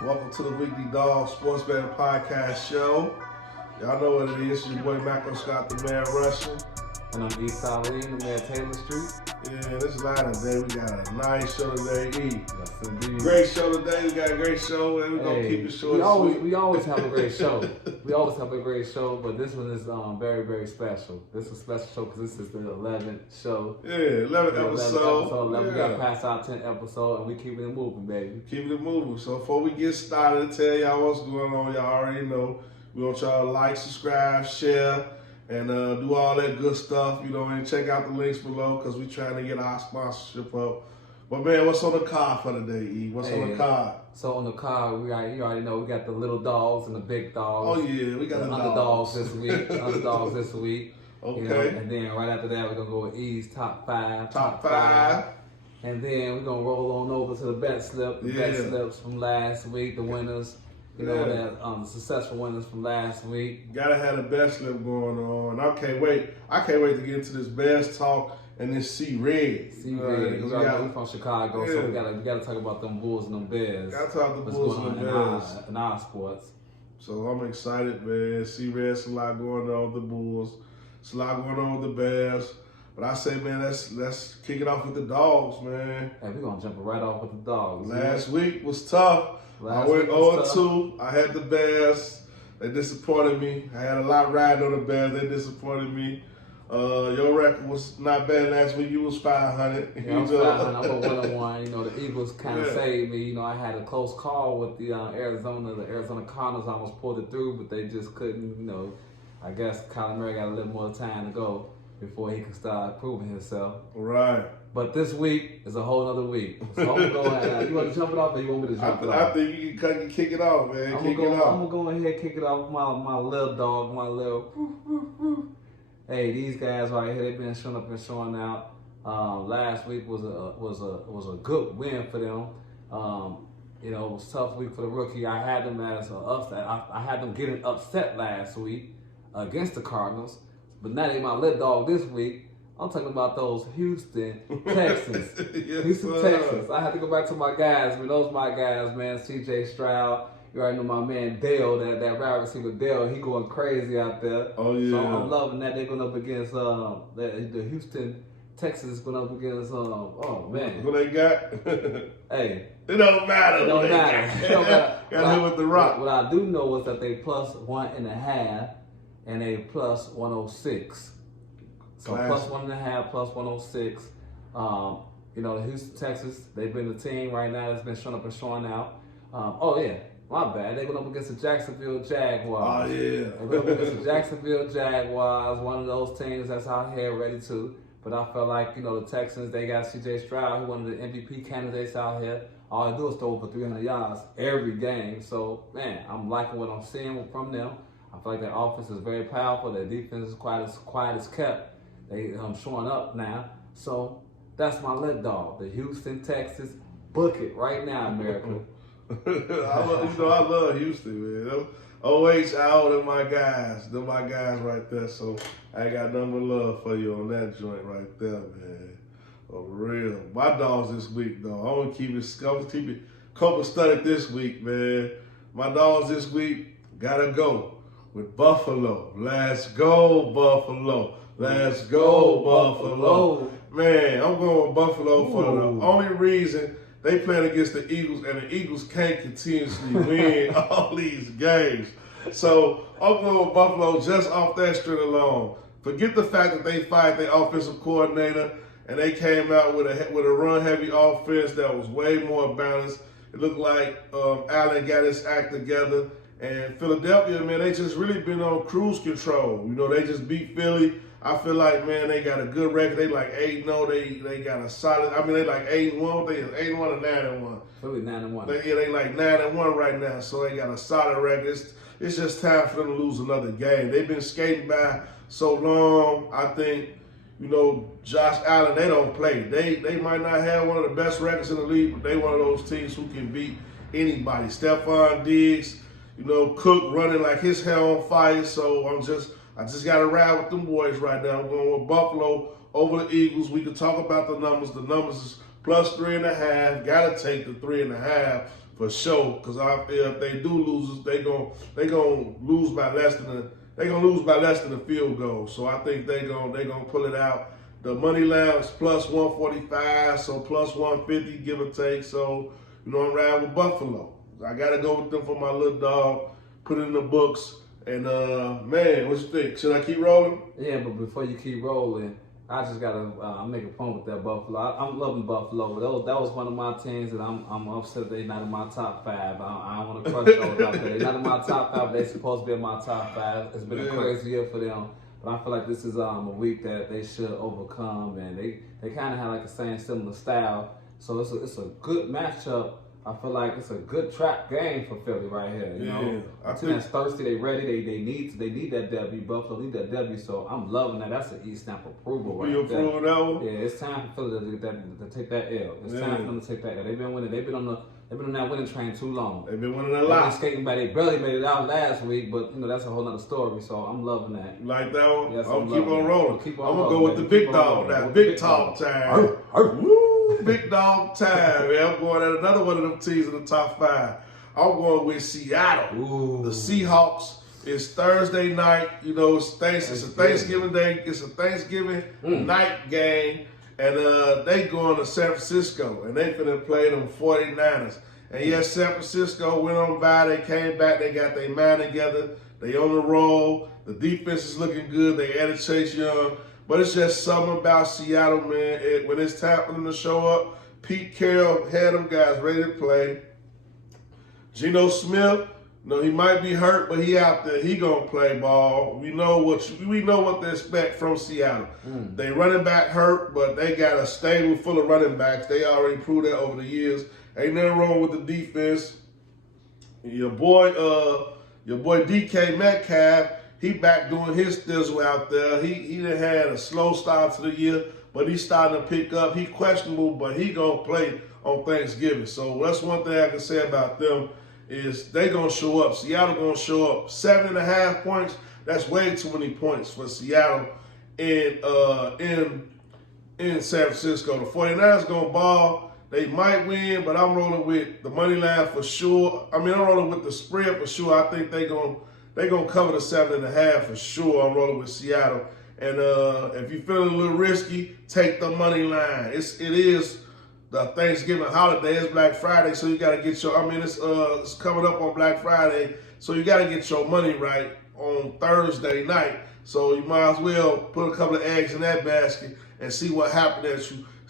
Welcome to the weekly Dog Sports Betting Podcast Show. Y'all know what it is. It's your boy M.Scott E, the man Russian. And I'm M.Scott E, the man Taylor Street. Yeah, this line today. We got a nice show today. E. Yes, indeed. Great show today. We got a great show, and we're going to keep it short and sweet. We always have a great show. We always have a great show, but this one is very, very special. This is a special show because this is the 11th show. Yeah, 11th episode. We got past our 10th episode, and we keeping it moving, baby. Keeping it moving. So before we get started, tell y'all what's going on. Y'all already know. We want y'all to like, subscribe, share, and do all that good stuff, and check out the links below because we're trying to get our sponsorship up. But man, what's on the card for today, E? What's on the card? So on the card, you already know we got the little dogs and the big dogs. Oh yeah, we got the underdogs this week. Underdogs this week. Okay. And then right after that, we're gonna go with E's top five. Top five. And then we're gonna roll on over to the bet slip. The bet slips from last week. The winners. The successful winners from last week. Gotta have the bet slip going on. I can't wait to get into this Bears talk and this C-Red. C-Red. We're from Chicago, so we gotta talk about them Bulls and them Bears. Gotta talk about the Bulls and the Bears. In our sports. So I'm excited, man. C-Red's a lot going on with the Bulls. It's a lot going on with the Bears. But I say, man, let's kick it off with the Dogs, man. Hey, we're gonna jump right off with the Dogs. Last week was tough. I went 0-2. I had the Bears. They disappointed me. I had a lot riding on the Bears. They disappointed me. Your record was not bad last week. You was 500. Yeah, I was 500. I went 1-1. The Eagles kind of saved me. I had a close call with the Arizona Cardinals. I almost pulled it through, but they just couldn't. I guess Kyler Murray got a little more time to go before he can start proving himself. Right. But this week is a whole other week. So I'm going to go ahead. You want to jump it off or you want me to jump it off? I think you can kick it off, man. I'm going to go ahead and kick it off with my little dog, my little Hey, these guys right here, they've been showing up and showing out. Last week was a good win for them. It was a tough week for the rookie. I had them as an upset. I had them getting upset last week against the Cardinals. But now they my little dog this week. I'm talking about those Houston Texans. Texans. I had to go back to my guys, man. Those my guys, man. C.J. Stroud. You already know my man Dale, that wide receiver Dale. He going crazy out there. Oh, yeah. So I'm loving that. They're going up against the Houston Texans going up against, oh, man. Who they got? Hey. It don't matter. It don't matter. Got to live with the rock. What I do know is that they plus 1.5 and a plus 106. So plus 1.5, plus 106. The Houston Texans, they've been the team right now that's been showing up and showing out. My bad. They're going up against the Jacksonville Jaguars. Oh, yeah. They're going up against the Jacksonville Jaguars, one of those teams that's out here ready to. But I felt like, the Texans, they got C.J. Stroud, who one of the MVP candidates out here. All they do is throw over 300 yards every game. So, man, I'm liking what I'm seeing from them. I feel like their offense is very powerful. Their defense is quiet as kept. They showing up now. So that's my little dog, the Houston Texans. Book it right now, America. I love Houston, man. OH out of my guys. They're my guys right there. So I ain't got nothing but love for you on that joint right there, man. For real. My dogs this week, though. I'm gonna keep it copacetic this week, man. My dogs this week gotta go with Buffalo. Let's go, Buffalo. Let's go, Buffalo. Man, I'm going with Buffalo for the only reason they playing against the Eagles, and the Eagles can't continuously win all these games. So I'm going with Buffalo just off that string alone. Forget the fact that they fired their offensive coordinator, and they came out with a run-heavy offense that was way more balanced. It looked like Allen got his act together. And Philadelphia, man, they just really been on cruise control. They just beat Philly. I feel like, man, they got a good record. They like 8-0. They got a solid. They like 8-1. They 8-1 or 9-1. Philly 9-1. They like 9-1 right now. So they got a solid record. It's just time for them to lose another game. They've been skating by so long. I think, Josh Allen, they don't play. They might not have one of the best records in the league, but they one of those teams who can beat anybody. Stephon Diggs. Cook running like his hell on fire. So I just got to ride with them boys right now. I'm going with Buffalo over the Eagles. We can talk about the numbers. The numbers is plus 3.5. Got to take the 3.5 for sure. Because if they do lose, they gonna lose by less than a field goal. So I think they gonna pull it out. The money line is plus 145, so plus 150, give or take. So I'm riding with Buffalo. I gotta go with them for my little dog. Put it in the books. And man, what you think? Should I keep rolling? Yeah, but before you keep rolling, I just gotta make a point with that Buffalo. I'm loving Buffalo, but that was one of my teams that I'm upset they're not in my top 5. I don't want to crush those out there. They're not in my top 5. They're supposed to be in my top 5. It's been a crazy year for them, but I feel like this is a week that they should overcome, and they kind of have like the same similar style, so it's a good matchup. I feel like it's a good trap game for Philly right here. You know, I think that's thirsty. They ready. They need that W. Buffalo need that W. So I'm loving that. That's an East stamp approval right there. You approve that one? Yeah, it's time for Philly to take that L. It's time for them to take that L. They've been winning. They've been on that winning train too long. They've been winning a lot. They've been skating by. They barely made it out last week, but that's a whole nother story. So I'm loving that. You like that one? Yes, I'll keep on rolling. I'm gonna go with the big big dog now. Big talk time. Woo, big dog time, man. I'm going at another one of them teams in the top 5. I'm going with Seattle. Ooh. The Seahawks. It's Thursday night. It's a Thanksgiving day. It's a Thanksgiving night game. And they going to San Francisco. And they finna play them 49ers. And yes, San Francisco went on by. They came back. They got their mind together. They on the roll. The defense is looking good. They added Chase Young. But it's just something about Seattle, man. When it's time for them to show up, Pete Carroll had them guys ready to play. Geno Smith, he might be hurt, but he out there. He gonna play ball. We know what to expect from Seattle. They running back hurt, but they got a stable full of running backs. They already proved that over the years. Ain't nothing wrong with the defense. Your boy DK Metcalf, he back doing his thizzle out there. He done had a slow start to the year, but he's starting to pick up. He questionable, but he gonna play on Thanksgiving. So that's one thing I can say about them is they gonna show up. Seattle gonna show up. 7.5 points. That's way too many points for Seattle in San Francisco. The 49ers gonna ball. They might win, but I'm rolling with the money line for sure. I'm rolling with the spread for sure. I think they gonna cover the 7.5 for sure. I'm rolling with Seattle. And if you're feeling a little risky, take the money line. It is the Thanksgiving holiday. It's Black Friday, so you gotta get it's coming up on Black Friday, so you gotta get your money right on Thursday night. So you might as well put a couple of eggs in that basket and see what happened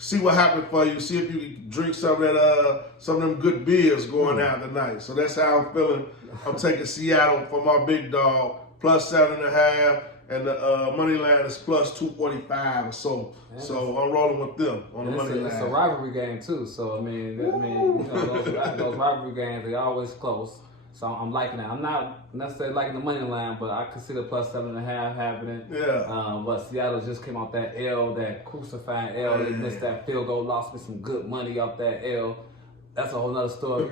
See what happened for you. See if you can drink some of them good beers going out tonight. So that's how I'm feeling. I'm taking Seattle for my big dog, plus 7.5, and the money line is plus 245 or so. So I'm rolling with them on the money line. It's a rivalry game too. So those rivalry games, they always close. So I'm liking that. I'm not necessarily liking the money line, but I can see the plus 7.5 happening. Yeah. But Seattle just came off that L, that crucifying L. They missed that field goal, lost me some good money off that L. That's a whole nother story.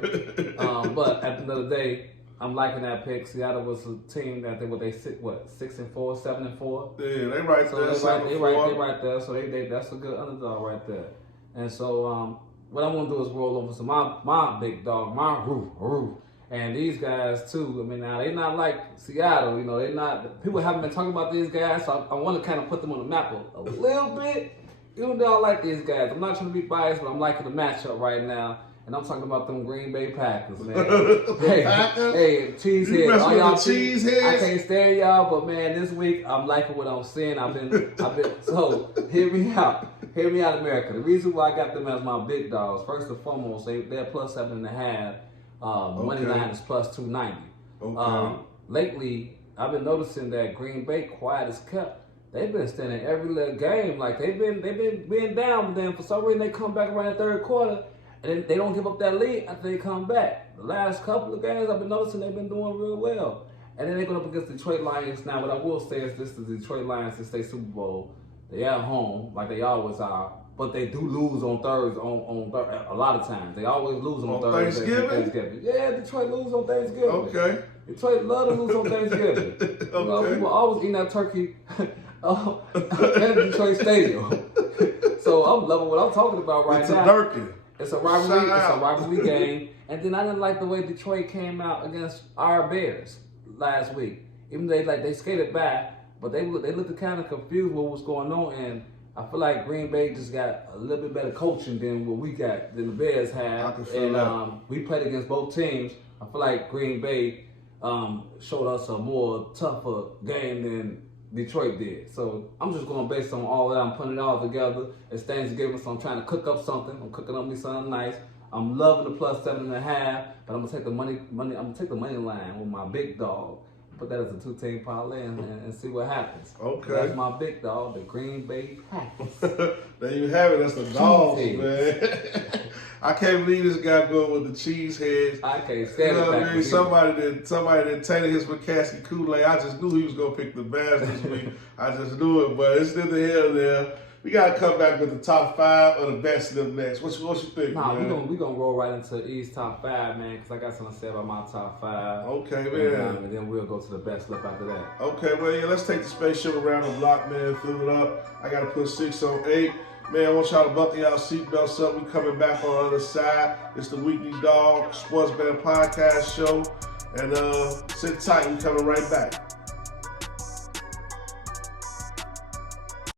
But at the end of the day, I'm liking that pick. Seattle was a team that 6-4, 7-4. Yeah, they right there. They right there. So they that's a good underdog right there. And so what I'm gonna do is roll over to my big dog, my roof. And these guys too, now they're not like Seattle, they're not, people haven't been talking about these guys, so I want to kind of put them on the map a little bit, even though I like these guys. I'm not trying to be biased, but I'm liking the matchup right now, and I'm talking about them Green Bay Packers, man. hey, cheeseheads, all y'all cheeseheads. I can't stand y'all, but man, this week I'm liking what I'm seeing. I've been. So hear me out, America. The reason why I got them as my big dogs, first and foremost, they're plus 7.5. Money line is plus 290. Okay. Lately, I've been noticing that Green Bay, quiet as kept, they've been standing every little game. Like they've been being down, but then for some reason they come back around the third quarter and they don't give up that lead after they come back. The last couple of games I've been noticing they've been doing real well. And then they're going up against Detroit Lions. Now, what I will say is this: the Detroit Lions, since they Super Bowl, they at home like they always are. But they do lose on Thursday, a lot of times. They always lose on Thursday. Thanksgiving. Yeah, Detroit lose on Thanksgiving. Okay. Detroit love to lose on Thanksgiving. Okay. People always eating that turkey at Detroit Stadium. So I'm loving what I'm talking about right now. It's a turkey. It's a rivalry. It's a rivalry game. And then I didn't like the way Detroit came out against our Bears last week. Even though they skated back, but they looked kind of confused with what was going on. And I feel like Green Bay just got a little bit better coaching than what we got, than the Bears have. And we played against both teams. I feel like Green Bay showed us a more tougher game than Detroit did. So I'm just going based on all that. I'm putting it all together. It's Thanksgiving, so I'm trying to cook up something. I'm cooking up me something nice. I'm loving the plus 7.5, but I'm gonna take the money. I'm gonna take the money line with my big dog. Put that as a 2-team parlay and see what happens. Okay. So that's my big dog, the Green Bay Packers. There you have it. That's the dogs, man. I can't believe this guy going with the cheese heads. I can't stand it. I mean? Somebody did tainted his McCaskey Kool-Aid. I just knew he was gonna pick the Bears this week. I just knew it, but it's still the hell there. We gotta come back with the top 5 of the best of them next. What you think, man? we gonna roll right into East top 5, man, because I got something to say about my top 5. Okay, man. And then we'll go to the best lip after that. Okay, well, yeah, let's take the spaceship around the block, man. Fill it up. I gotta put 6 on 8. Man, I want y'all to buckle y'all seatbelts up. We coming back on the other side. It's the Weekly Dog Sports Betting Podcast Show. And sit tight. We coming right back.